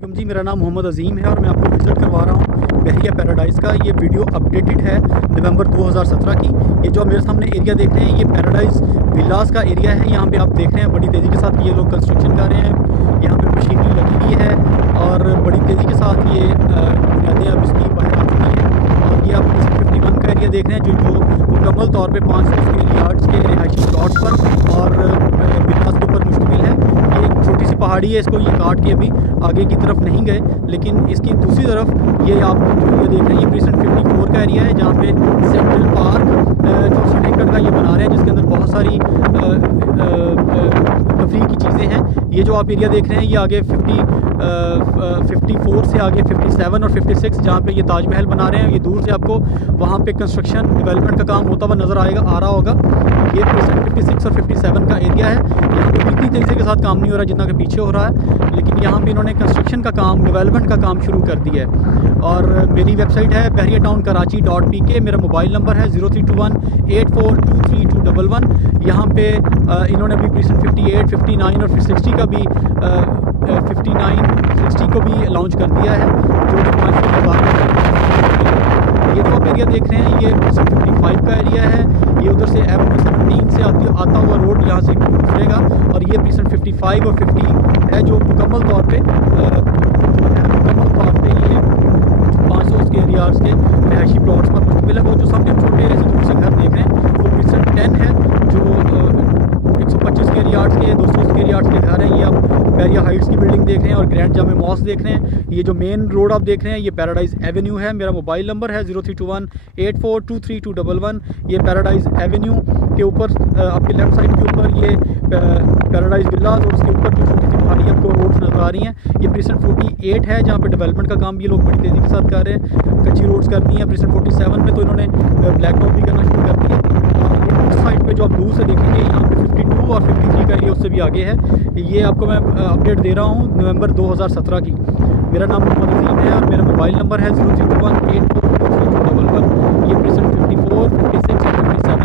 जी, मेरा नाम मोहम्मद अज़ीम है और मैं आपको विज़िट करवा रहा हूँ बहरिया पैराडाइज़ का। ये वीडियो अपडेटेड है नवंबर 2017 की। ये जो आप मेरे सामने एरिया देख रहे हैं ये पैराडाइज़ विलास का एरिया है। यहाँ पे आप देख रहे हैं बड़ी तेज़ी के साथ ये लोग कंस्ट्रक्शन कर रहे हैं। यहाँ पे मशीनरी लगी हुई है और बड़ी तेज़ी के साथ ये बुनियादें अब इसकी बाहर आ चुकी हैं। और ये आप 51 का एरिया देख रहे हैं जो मुकम्मल तौर पर 500 स्क्वायर यार्ड्स के रिहायशी प्लॉट्स पर और विलास के ऊपर मुश्तमिल है। ये एक छोटी सी पहाड़ी है, इसको ये काट के अभी आगे की तरफ नहीं गए, लेकिन इसकी दूसरी तरफ ये आप जो ये देख रहे हैं ये प्रीसेंट 54 का एरिया है जहाँ पे सेंट्रल पार्क जो 60 एकड़ का ये बना रहे हैं जिसके अंदर बहुत सारी तफरीह की चीज़ें हैं। ये जो आप एरिया देख रहे हैं ये आगे 54 से आगे 57 और 56 जहाँ पे ये ताजमहल बना रहे हैं, ये दूर से आपको वहाँ पे कंस्ट्रक्शन डेवलपमेंट का काम होता हुआ नज़र आ रहा होगा। ये प्रीसेंट 56 और 57 का एरिया है। यहाँ पे इतनी तेज़ी के साथ काम नहीं हो रहा जितना कि पीछे हो रहा है, लेकिन यहाँ पे इन्होंने कंस्ट्रक्शन का काम, डेवलपमेंट का काम शुरू कर दिया है। और मेरी वेबसाइट है bahriatown.karachi.pk। मेरा मोबाइल नंबर है 0321 8423 यहाँ पे इन्होंने अभी प्रीसेंट 58, 59 और फिर 60 का भी 60 को भी लॉन्च कर दिया है जो कि 500,000। ये जो आप एरिया देख रहे हैं ये प्रीसेंट 55 का एरिया है। ये उधर से M17 से आता हुआ रोड यहाँ से गुजरेगा और ये प्रीसेंट 55 और 50 है जो मुकम्मल तौर पे ये 500 स्क्वायर यार्ड्स के रिहायशी प्लॉट्स पर मुश्तमिल है। वो जो सामने छोटे से दूर से घर देख रहे हैं वो प्रीसेंट 10 है जो 125 स्क्वायर यार्ड्स के 200 स्क्वायर यार्ड्स के घर हैं। ये आप बहरिया हाइट्स की बिल्डिंग देख रहे हैं और ग्रैंड जामे मॉस्क देख रहे हैं। ये जो मेन रोड आप देख रहे हैं ये पैराडाइज़ एवेन्यू है। मेरा मोबाइल नंबर है 0321 8423 ये पैराडाइज़ एवेन्यू के ऊपर आपके लेफ्ट साइड के ऊपर ये पैराडाइज़ विलास और उसके ऊपर जो छोटी सी पहाड़ी आपको रोड्स नज़र आ रही हैं ये प्रीसेंट 48 है जहाँ पे डेवलपमेंट का काम ये लोग बड़ी तेज़ी के साथ कर रहे हैं। कच्ची रोड्स कर दी हैं। प्रीसेंट 47 में तो इन्होंने ब्लैक टॉप भी करना शुरू कर दिया। उस साइड पे जो आप दूर से देखेंगे यहाँ पे 52 और 53 का एरिया उससे भी आगे है। ये आपको मैं अपडेट दे रहा हूँ नवंबर 2017 की। मेरा नाम मोहम्मद अज़ीम है और मेरा मोबाइल नंबर है 0321 8423 ये प्रीसेंट 54, 56 और 57।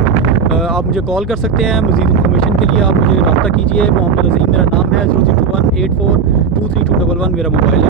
आप मुझे कॉल कर सकते हैं। मज़ीद इन्फॉर्मेशन के लिए आप मुझे रब्ता कीजिए। मोहम्मद अज़ीम मेरा नाम है। 0321 8423 मेरा मोबाइल है।